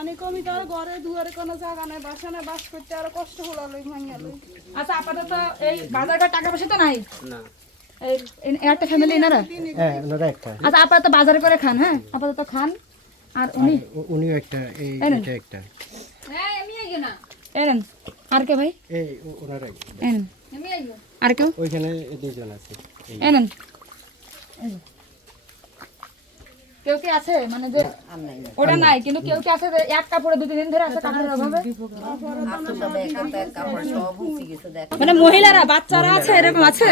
পানি কমি তার ঘরে দুয়ারে কোনো জায়গা নাই বাসা নাই বাস করতে আরও কষ্ট হলো লই ভাঙিয়া লই। আচ্ছা আপাতত এই বাজারঘাট টাকা পয়সা তো নাই? না। এই একটা ফ্যামিলি এনারা? হ্যাঁ ওনারা একটা। আচ্ছা আপাতত বাজার করে খান হ্যাঁ? আপাতত খান। আর উনি? উনিও একটা এই। এটা একটা। এনেন আর কে ভাই? এই ওনারা একটা। এনেন আর কেউ? ওইখানে দুইজন আছে এনেন এই। কেউ কি আছে? মানে যে ওটা নাই কিন্তু কেউ কি আছে যে এক কাপড়ে দু তিন দিন ধরে আছে কাপড়ের অভাবে? মানে মহিলারা বাচ্চারা আছে এরকম আছে?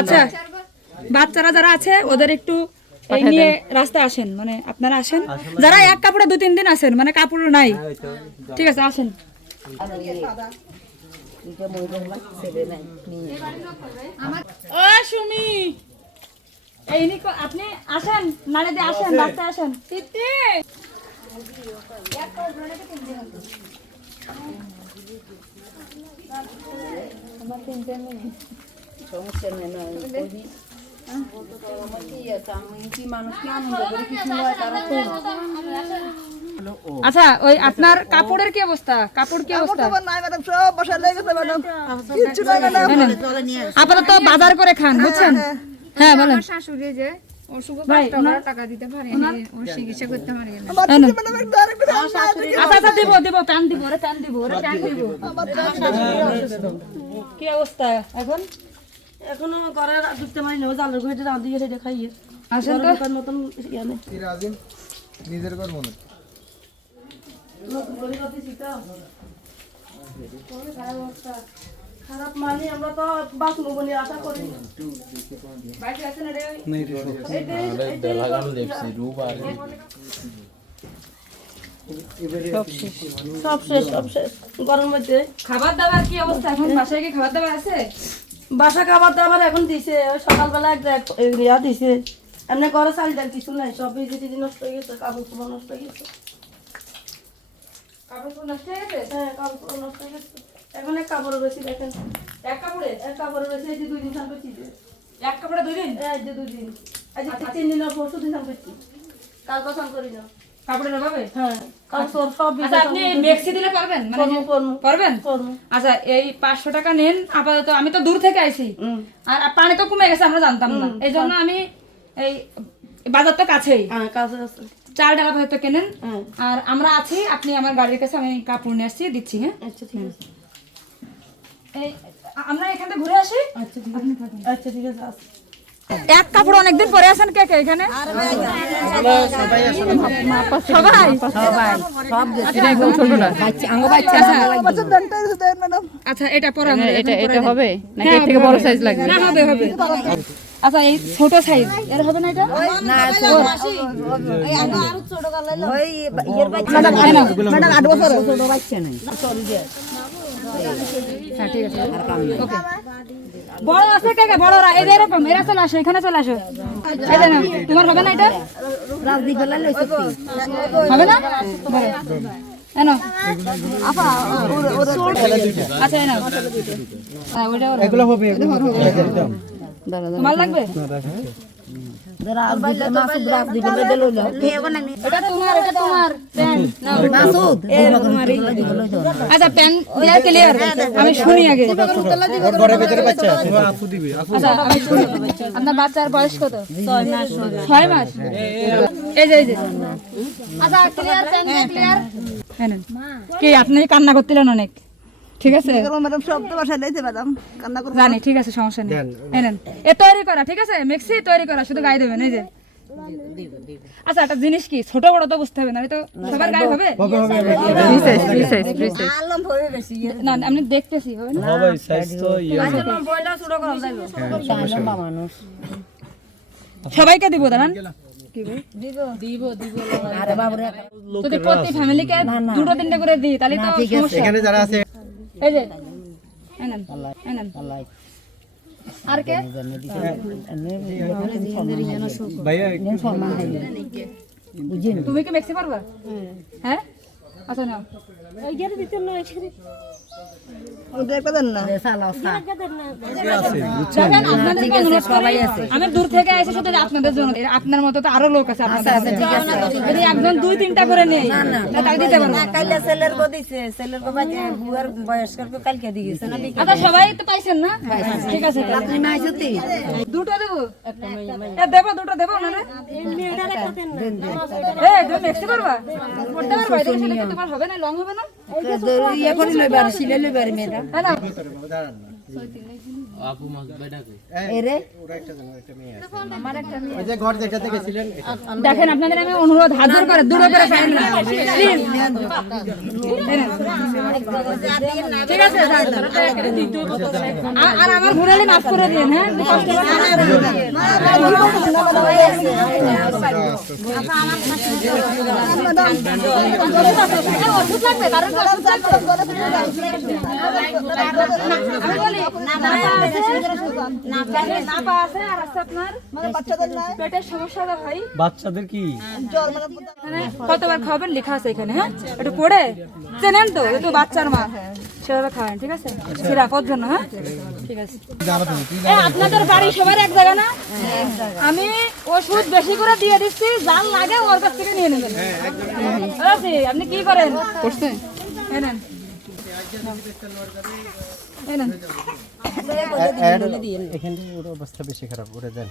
আচ্ছা বাচ্চারা যারা আছে ওদের একটু এই নিয়ে রাস্তায় আসেন মানে আপনারা আসেন। যারা এক কাপড়ে দু তিন দিন আসেন মানে কাপড় নাই। ঠিক আছে আসেন। ও সুমি! এই নিকো আপনি আসেন নালে দিয়ে আসেন রাস্তায় আসেন। তিতি আচ্ছা ওই আপনার কাপড়ের কি অবস্থা? কাপড় কি অবস্থা? নাই ম্যাডাম সব বসা লেগে গেছে ম্যাডাম কিচ্ছু আপাতত বাজার করে খান বুঝছেন? হ্যাঁ বলেন। শাশুড়ি যে কি অবস্থা? এখন? এখনও ঘরে ঢুকতে পারি না জালের ঘরে আসেন তো। ইয়ে নিজের ঘর মনে খারাপ মানে আমরা তো বাঁচবো বলে আশা করি। সব। শেষ সব শেষ গরমের মধ্যে। খাবার দাবার কি অবস্থা এখন? বাসায় কি খাবার দাবার আছে? বাসা খাবার দাবার এখন দিছে। ওই সকালবেলা একটা ইয়া দিছে। এমনি ঘরে চালিদার কিছু নাই। সব ভিজি নষ্ট হয়ে গেছে কাপড় চোপড় নষ্ট হয়ে গেছে। কাপড় চোপড় নষ্ট হয়ে গেছে? হ্যাঁ কাপড় চোপড় নষ্ট হয়ে গেছে। এখন এক কাপড়ও বেশি দেখেন। এক কাপড়ে? এক কাপড়ও বেশি এই যে দুই দিন সান করছি এক কাপড়ে দুই দিন? এই যে দুই দিন। এই যে তিন দিন আর পরশু দিন সান করছি কাল তো করি না। কাপড়ের অভাবে? হ্যাঁ কাল সব আচ্ছা আপনি মেক্সি দিলে পারবেন? মানে। পারবেন? আচ্ছা এই পাঁচশো টাকা নেন আপাতত আমি তো দূর থেকে আইছি। আর পানি তো কমে গেছে আমরা জানতাম না। এই জন্য আমি এই বাজার তো কাছেই। হ্যাঁ কাছে আছে। চার হয়তো কেনেন। হ্যাঁ। আর আমরা আছি আপনি আমার গাড়ির কাছে আমি কাপড় নিয়ে আসছি দিচ্ছি হ্যাঁ? আচ্ছা ঠিক আছে। আমরা এখান ঘুরে আসি? আচ্ছা ঠিক আছে আচ্ছা ঠিক আছে এক কাপড় অনেকদিন পরে আছেন কে কে এখানে? সবাই আচ্ছা এটা পরে এটা এটা হবে? দেন। নাকি হ্যাঁ, এর থেকে বড় সাইজ লাগবে? না হবে হবে। আচ্ছা এই ছোট সাইজ এর হবে না এটা? ম্যাডাম আট বছর হ্যাঁ ঠিক আছে। ওকে। বড় আছে কে কে? বড়রা এই এরকম এরা চলে আসো এখানে চলে আসো। এই যে তোমার হবে না এটা? হবে না। এনো আচ্ছা এনো হ্যাঁ ওইটা এগুলো হবে। তোমার লাগবে? আমি শুনি আগে। আপনার বাচ্চার বয়স কত? ছয় মাস এই যে এই যে। আচ্ছা ক্লিয়ার ক্লিয়ার কি আপনি কান্না করছিলেন অনেক? ঠিক আছে? ম্যাডাম সব তো বাসায় দিয়েছে ম্যাডাম কান্না করব জানি ঠিক আছে সমস্যা নেই। এই নেন। এ তৈরি করা ঠিক আছে? মিক্সি তৈরি করা শুধু গায়ে দেবেন এই যে। আচ্ছা একটা জিনিস কি? ছোট বড় তো বুঝতে হবে না তো সবার গায়ে হবে? না আপনি দেখতেছি হবে না? বইলা ছোট করা যাইব সবাইকে দিব দাঁড়ান। যদি প্রতি ফ্যামিলিকে দুটো তিনটে করে দিই তাহলে তো এখানে যারা আছে এই যে। এই নেন, এই নেন। আর কে ভাইয়া তুমি কি মেক্সি পারবা? হ্যাঁ? আচ্ছা না আমি দূর থেকে এসে শুধু আপনাদের জন্য আপনার মতো তো আরও লোক আছে যদি একজন দুই তিনটা করে নেই তাহলে দিতে পারব না। ছেলের গো দিছে ছেলের গো বাজে বুয়ার বয়স্কর গো কালকে দিয়েছে না আচ্ছা সবাই তো পাইছেন না? ঠিক আছে। না দুটো দেবো? দেবো দুটো দেবো তুমি দেখতে পারবা করতে পারবা? এটা কি সেটা তোমার হবে না লং হবে না? ইয়ে করে লইবার সিলে লইবার মেয়েরা হ্যাঁ না। এরে ওই যে ঘর দেখাতে গেছিলেন দেখেন আপনাদের আমি অনুরোধ হাজার করে দূরে করে পাইন না ঠিক আছে আর- আমার ঘুরালে মাফ করে দিন হ্যাঁ। হ্যাঁ, ওষুধ লাগবে কারণ ওষুধ লাগবে? বাচ্চাদের কি? কতবার খাবেন লেখা আছে এখানে হ্যাঁ? একটু পড়ে? চেনেন তো একটু বাচ্চার মা। সেভাবে খাবেন ঠিক আছে? সিরাপর জন্য হ্যাঁ? ঠিক আছে। আপনাদের বাড়ি সবার এক জায়গা না? আমি ওষুধ বেশি করে দিয়ে দিচ্ছি যার লাগে ওর কাছ থেকে নিয়ে নেবেন। আপনি কি করেন? করছেন এই নেন। এই নেন। এখান থেকে ওর অবস্থা বেশি খারাপ ওরে দেন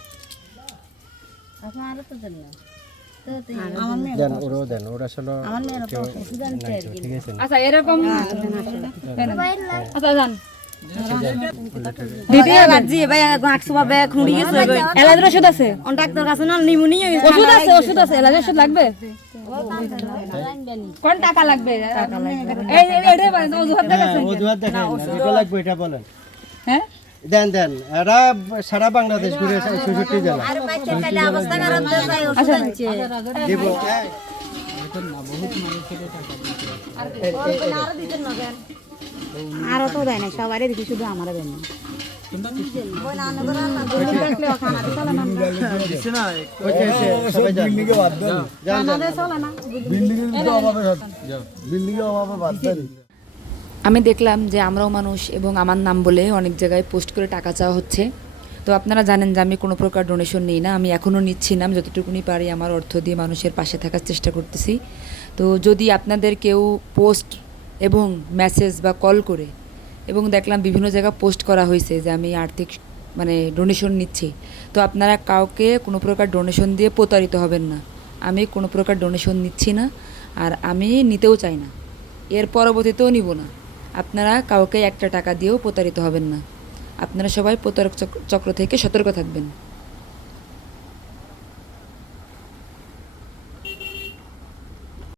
দেন ওরও দেন ওরা আসলে কেউ নাই তো, ঠিক আছে আচ্ছা এরকম আচ্ছা যান দিদি বাজি ভাই গাঁকসু ভাবে খুঁড়ি গেছে এলাদের ওষুধ আছে ডাক্তার কাছে না নিমুনিয়া ওষুধ আছে ওষুধ আছে এলাদের ওষুধ লাগবে কোন টাকা লাগবে এই এই এটাই অজুহাত দেখাচ্ছেন অজুহাত দেখান লাগবে এটা বলেন হ্যাঁ? দেন দেন। এরা সারা বাংলাদেশ ঘুরে ছেষট্টি জেলা। আরও তো দেয় না সবারই দিদি শুধু আমারও দেয় না সবাই যান যান যান আমি দেখলাম যে আমরাও মানুষ এবং আমার নাম বলে অনেক জায়গায় পোস্ট করে টাকা চাওয়া হচ্ছে। তো আপনারা জানেন যে আমি কোনো প্রকার ডোনেশন নিই না, আমি এখনও নিচ্ছি না যতটুকুনি পারি আমার অর্থ দিয়ে মানুষের পাশে থাকার চেষ্টা করতেছি। তো যদি আপনাদের কেউ পোস্ট এবং মেসেজ বা কল করে এবং দেখলাম বিভিন্ন জায়গায় পোস্ট করা হয়েছে যে আমি আর্থিক মানে ডোনেশন নিচ্ছি, তো আপনারা কাউকে কোনো প্রকার ডোনেশন দিয়ে প্রতারিত হবেন না। আমি কোনো প্রকার ডোনেশন নিচ্ছি না আর আমি নিতেও চাই না। এর পরবর্তীতেও নিব না। আপনারা কাউকে একটা টাকা দিয়েও প্রতারিত হবেন না। আপনারা সবাই প্রতারক চক্র- থেকে সতর্ক থাকবেন।